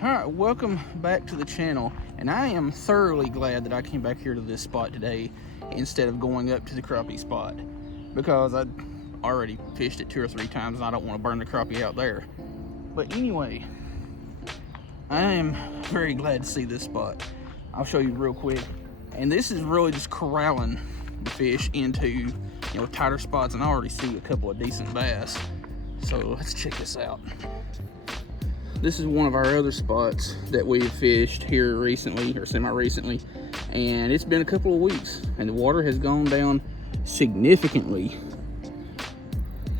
Alright, welcome back to the channel, and I am thoroughly glad that I came back here to this spot today instead of going up to the crappie spot, because I already fished it 2 or 3 times and I don't want to burn the crappie out there. But anyway, I am very glad to see this spot. I'll show you real quick, and this is really just corralling the fish into tighter spots, and I already see a couple of decent bass. So let's check this out. This is one of our other spots that we've fished here recently, or semi-recently, and it's been a couple of weeks, and the water has gone down significantly.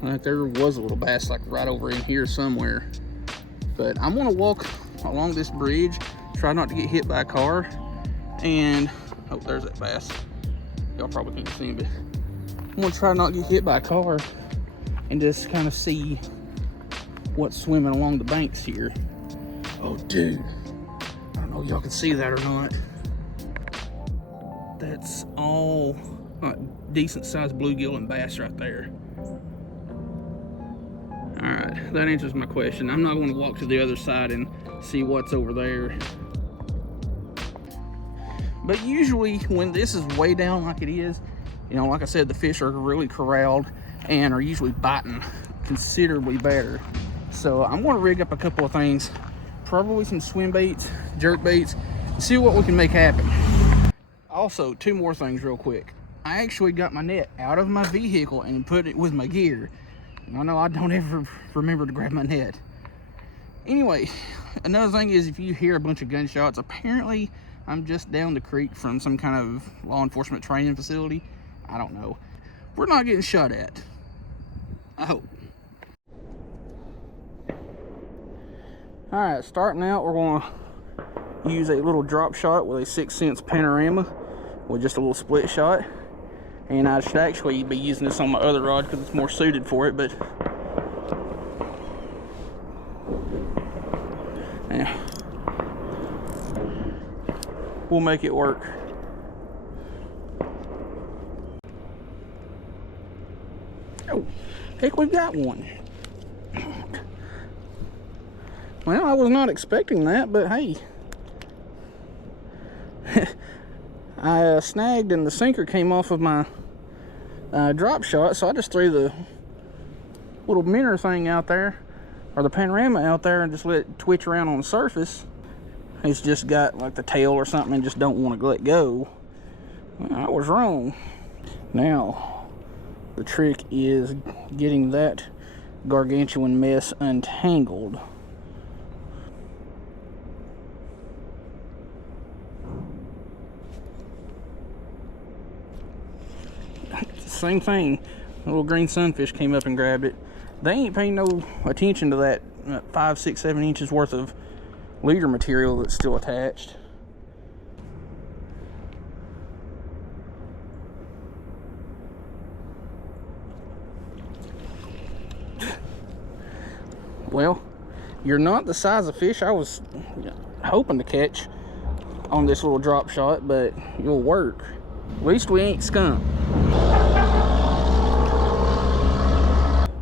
Like there was a little bass like right over in here somewhere. But I'm gonna walk along this bridge, try not to get hit by a car, and oh, there's that bass. Y'all probably can't see him, but I'm gonna try not to get hit by a car and just kind of see what's swimming along the banks here. Oh dude, I don't know if y'all can see that or not. That's all decent sized bluegill and bass right there. All right, that answers my question. I'm not going to walk to the other side and see what's over there. But usually when this is way down like it is, like I said, the fish are really corralled and are usually biting considerably better. So I'm going to rig up a couple of things, probably some swim baits, jerk baits, and see what we can make happen. Also, 2 more things real quick. I actually got my net out of my vehicle and put it with my gear. And I know I don't ever remember to grab my net. Anyway, another thing is, if you hear a bunch of gunshots, apparently I'm just down the creek from some kind of law enforcement training facility. I don't know. We're not getting shot at, I hope. All right, starting out, we're going to use a little drop shot with a 6" panorama with just a little split shot. And I should actually be using this on my other rod because it's more suited for it, but yeah, we'll make it work. Oh, heck, we've got one. Well, I was not expecting that, but hey. I snagged and the sinker came off of my drop shot, so I just threw the little minnow thing out there, or the panorama out there, and just let it twitch around on the surface. It's just got like the tail or something and just don't want to let go. Well, I was wrong. Now, the trick is getting that gargantuan mess untangled. Same thing, a little green sunfish came up and grabbed it. They ain't paying no attention to that 5, 6, 7 inches worth of leader material that's still attached. Well, you're not the size of fish I was hoping to catch on this little drop shot, but you'll work. At least we ain't skunk.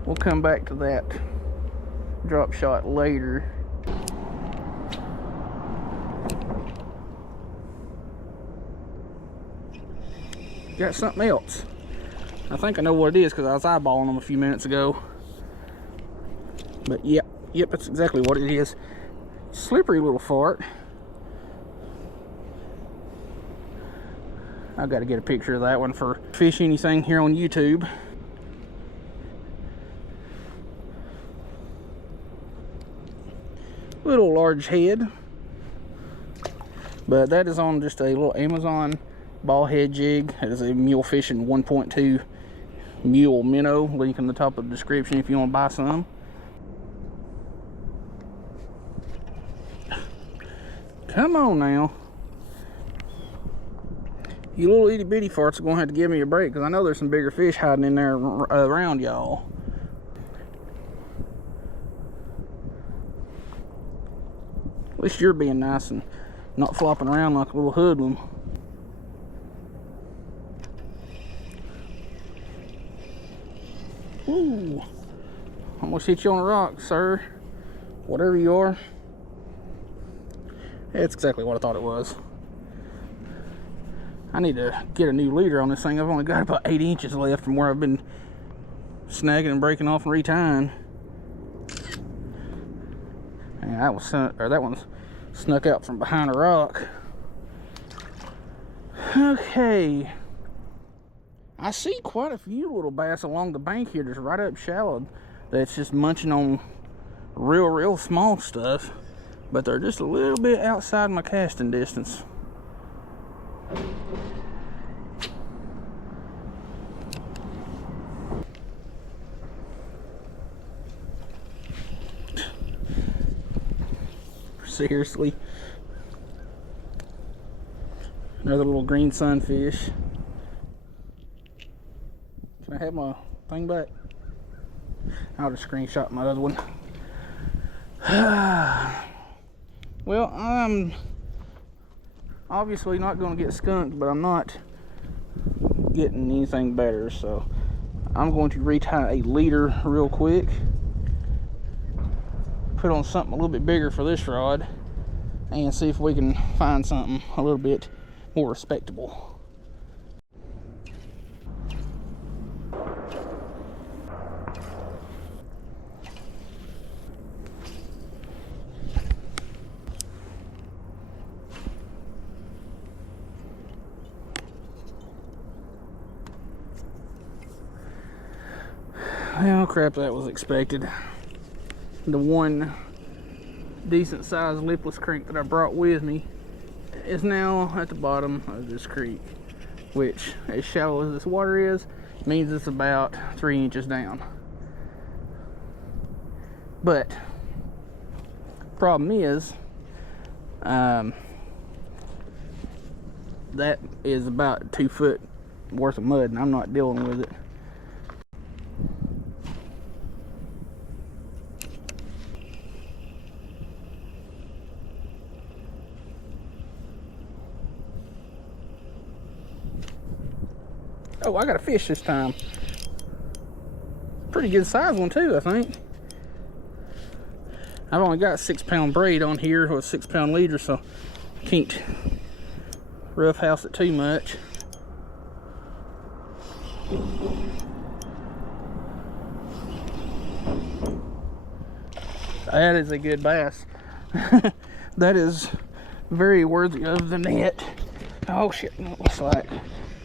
We'll come back to that drop shot later. Got something else. I think I know what it is because I was eyeballing them a few minutes ago. But yep, that's exactly what it is. Slippery little fart. I've got to get a picture of that one for Fish Anything here on YouTube. Little large head, but that is on just a little Amazon ball head jig. It is a mule fishing 1.2 mule minnow. Link in the top of the description if you want to buy some. Come on now. You little itty bitty farts are gonna have to give me a break, because I know there's some bigger fish hiding in there around y'all. At least you're being nice and not flopping around like a little hoodlum. Ooh, almost hit you on a rock, sir. Whatever you are. It's exactly what I thought it was. I need to get a new leader on this thing. I've only got about 8 inches left from where I've been snagging and breaking off and retying. And that one's snuck out from behind a rock. Okay. I see quite a few little bass along the bank here, just right up shallow, that's just munching on real small stuff, but they're just a little bit outside my casting distance. Seriously. Another little green sunfish. Can I have my thing back? I'll just screenshot my other one. Well, I'm obviously not going to get skunked, but I'm not getting anything better, so I'm going to retie a leader real quick, put on something a little bit bigger for this rod, and see if we can find something a little bit more respectable. Well, crap, that was expected. The one decent sized lipless crank that I brought with me is now at the bottom of this creek, which, as shallow as this water is, means it's about 3 inches down. But problem is, that is about 2 foot worth of mud, and I'm not dealing with it. Oh, I got a fish this time. Pretty good size one too, I think. I've only got a 6-pound braid on here with a 6-pound leader, so can't roughhouse it too much. That is a good bass. That is very worthy of the net. Oh shit, it looks like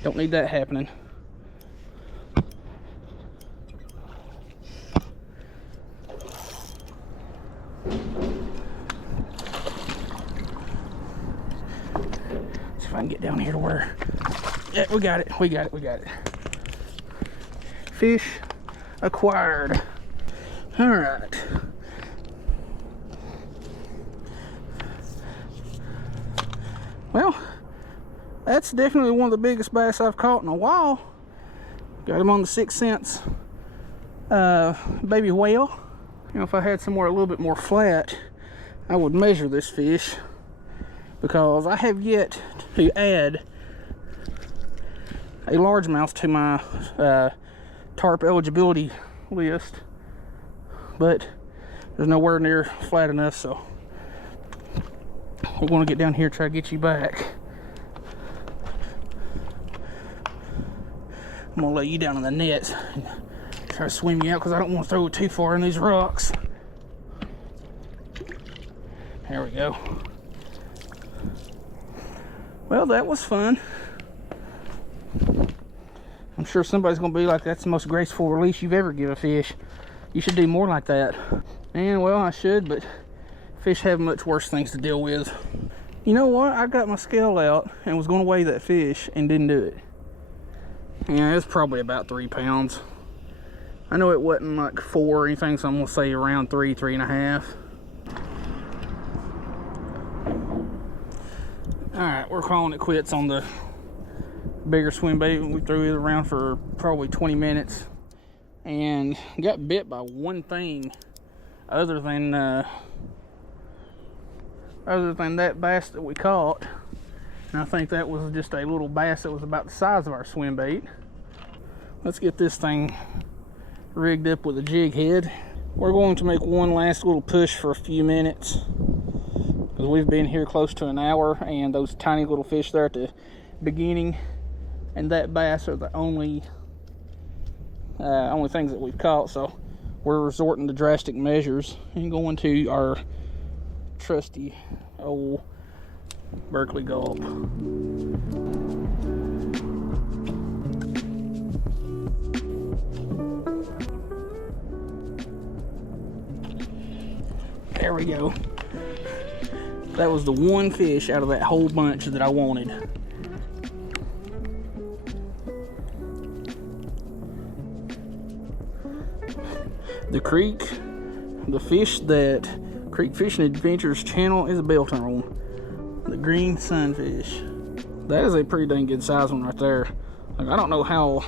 don't need that happening. See if I can get down here to where. Yeah, we got it. We got it. Fish acquired. All right. Well, that's definitely one of the biggest bass I've caught in a while. Got him on the 6 cents baby whale. You know, if I had somewhere a little bit more flat, I would measure this fish, because I have yet to add a largemouth to my tarp eligibility list, but there's nowhere near flat enough, so we're going to get down here and try to get you back. I'm going to lay you down in the nets and try to swim you out, because I don't want to throw it too far in these rocks. There we go. Well, that was fun. I'm sure somebody's going to be like, that's the most graceful release you've ever given a fish. You should do more like that. And, well, I should, but fish have much worse things to deal with. You know what? I got my scale out and was going to weigh that fish and didn't do it. Yeah, it's probably about 3 pounds. I know it wasn't like 4 or anything, so I'm going to say around 3.5. Alright, we're calling it quits on the bigger swim bait. We threw it around for probably 20 minutes and got bit by one thing other than that bass that we caught. And I think that was just a little bass that was about the size of our swim bait. Let's get this thing rigged up with a jig head. We're going to make one last little push for a few minutes, because we've been here close to an hour, and those tiny little fish there at the beginning and that bass are the only things that we've caught. So we're resorting to drastic measures and going to our trusty old Berkeley Gulp. There we go. That was the one fish out of that whole bunch that I wanted. The creek, the fish that Creek Fishing Adventures channel is a belt on. The green sunfish. That is a pretty dang good size one right there. Like, I don't know how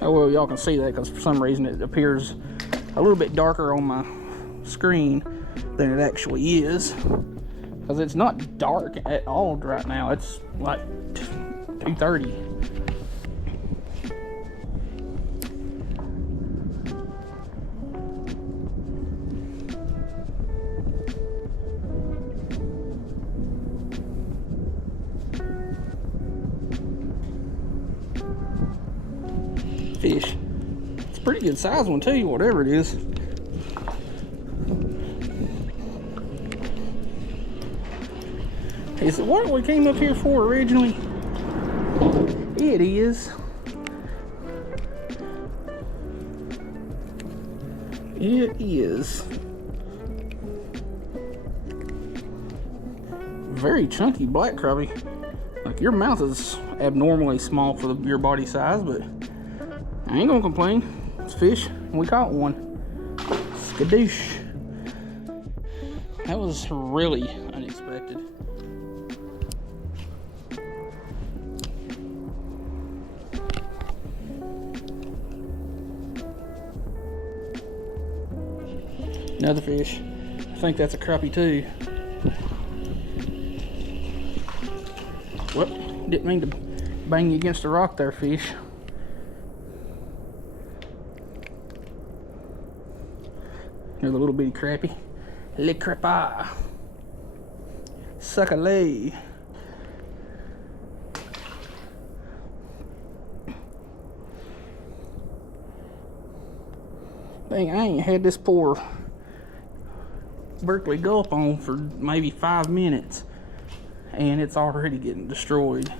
well y'all can see that, because for some reason it appears a little bit darker on my screen than it actually is, because it's not dark at all right now. It's like 2:30. Fish. It's a pretty good size one too, whatever it is. Is it what we came up here for originally? It is. It is. Very chunky black crappie. Like, your mouth is abnormally small for your body size, but I ain't gonna complain. It's fish, and we caught one. Skadoosh. That was really unexpected. Another fish. I think that's a crappie too. Well, didn't mean to bang you against a rock there, fish. Another little bitty crappie. Le crappie. Suck a lay. Dang, I ain't had this poor Berkeley Gulp on for maybe 5 minutes, and it's already getting destroyed.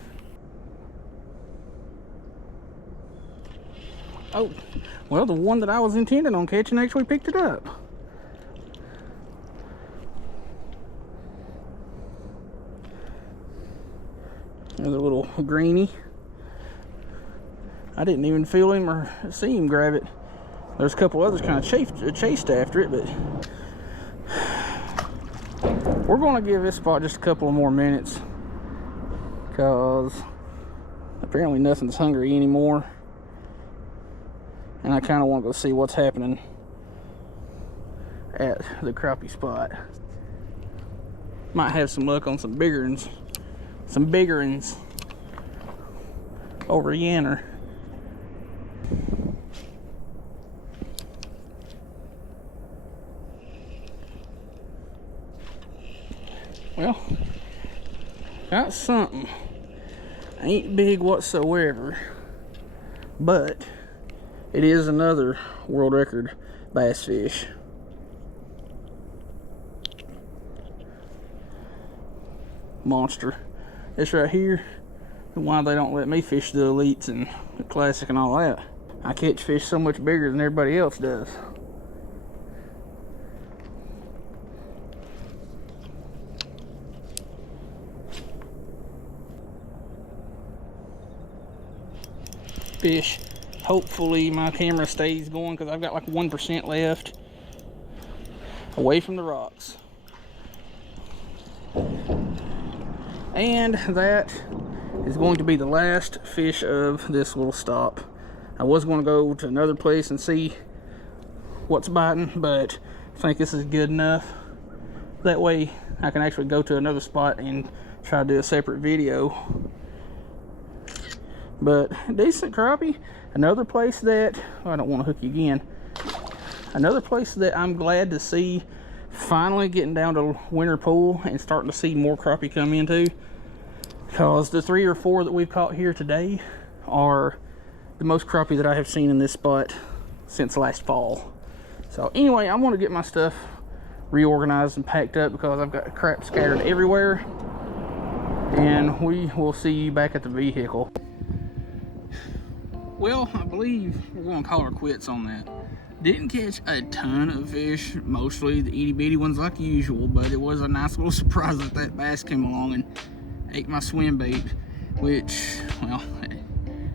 Oh, well, the one that I was intending on catching actually picked it up. Another little greenie. I didn't even feel him or see him grab it. There's a couple others kind of chased after it, but we're going to give this spot just a couple of more minutes, because apparently nothing's hungry anymore, and I kind of want to go see what's happening at the crappie spot. Might have some luck on some bigger ones. Some bigger ones over yonder. Well, got something. Ain't big whatsoever, but it is another world record bass fish. Monster. This right here is why they don't let me fish the elites and the classic and all that. I catch fish so much bigger than everybody else does. Fish. Hopefully my camera stays going, because I've got like 1% left away from the rocks. And that is going to be the last fish of this little stop. I was going to go to another place and see what's biting, but I think this is good enough. That way I can actually go to another spot and try to do a separate video. But decent crappie. Another place that, I don't want to hook you again. Another place that I'm glad to see finally getting down to winter pool and starting to see more crappie come into, because the 3 or 4 that we've caught here today are the most crappie that I have seen in this spot since last fall. So anyway, I want to get my stuff reorganized and packed up because I've got crap scattered everywhere, and we will see you back at the vehicle. Well, I believe we're going to call her quits on that. Didn't catch a ton of fish, mostly the itty bitty ones like usual, but it was a nice little surprise that that bass came along and ate my swim bait, which, well,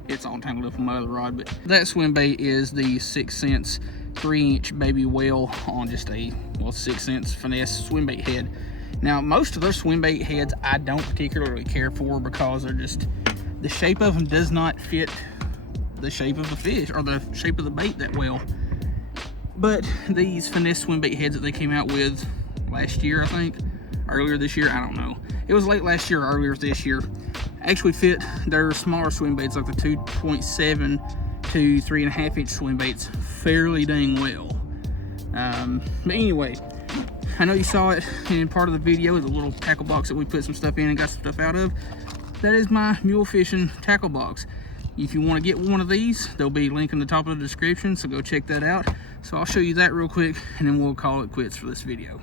it's all tangled up on my other rod. But that swim bait is the 6 cents 3-inch baby whale on just a, well, 6 cents finesse swim bait head. Now, most of their swim bait heads I don't particularly care for because they're just, the shape of them does not fit the shape of the fish or the shape of the bait that well. But these finesse swim bait heads that they came out with last year, I think, earlier this year, I don't know. It was late last year or earlier this year. Actually fit their smaller swim baits, like the 2.7 to 3.5 inch swim baits, fairly dang well. But anyway, I know you saw it in part of the video, the little tackle box that we put some stuff in and got some stuff out of. That is my mule fishing tackle box. If you want to get one of these, there'll be a link in the top of the description, so go check that out. So I'll show you that real quick, and then we'll call it quits for this video.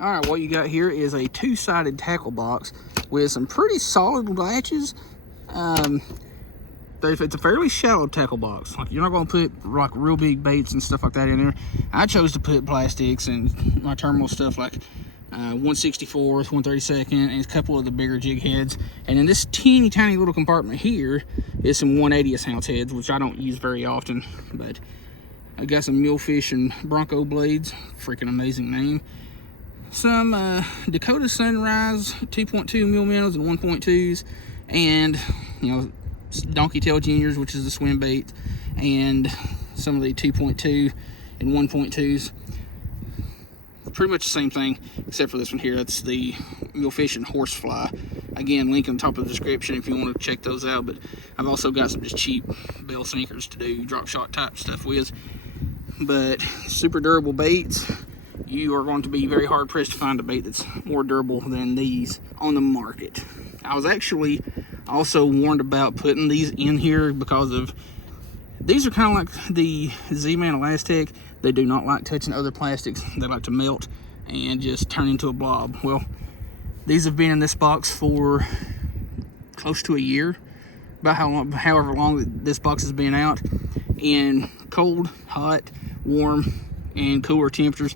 All right, what you got here is a 2-sided tackle box with some pretty solid latches. It's a fairly shallow tackle box. Like, you're not going to put like real big baits and stuff like that in there. I chose to put plastics and my terminal stuff like 1/64th, 1/32nd, and a couple of the bigger jig heads. And in this teeny tiny little compartment here is some 1/80th ounce heads, which I don't use very often. But I got some Mulefish and Bronco blades, freaking amazing name. Some Dakota Sunrise 2.2 mil minnows and 1.2s, and you know, Donkey Tail Juniors, which is the swim bait, and some of the 2.2 and 1.2s. Pretty much the same thing, except for this one here. That's the Mulefish and Horsefly. Again, link on the top of the description if you want to check those out. But I've also got some just cheap bell sinkers to do drop shot type stuff with. But super durable baits. You are going to be very hard pressed to find a bait that's more durable than these on the market. I was actually also warned about putting these in here because of, these are kind of like the Z-Man Elastec. They do not like touching other plastics. They like to melt and just turn into a blob. Well, these have been in this box for close to a year, about however long this box has been out, in cold, hot, warm, and cooler temperatures.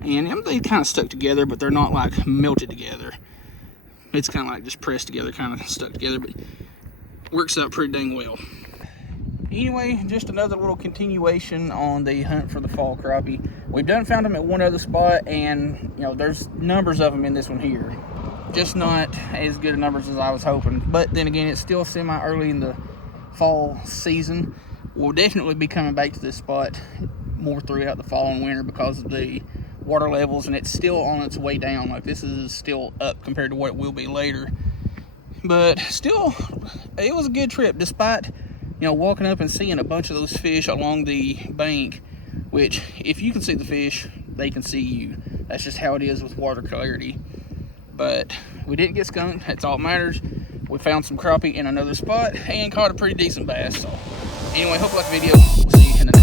And they kind of stuck together, but they're not like melted together. It's kind of like just pressed together, kind of stuck together, but works out pretty dang well. Anyway, just another little continuation on the hunt for the fall crappie. We've found them at one other spot, and you know, there's numbers of them in this one here. Just not as good of numbers as I was hoping. But then again, it's still semi-early in the fall season. We'll definitely be coming back to this spot more throughout the fall and winter because of the water levels, and it's still on its way down. Like, this is still up compared to what it will be later. But still, it was a good trip, despite, you know, walking up and seeing a bunch of those fish along the bank, which, if you can see the fish, they can see you. That's just how it is with water clarity. But we didn't get skunked. That's all that matters. We found some crappie in another spot and caught a pretty decent bass. So anyway, hope you like the video. We'll see you in the next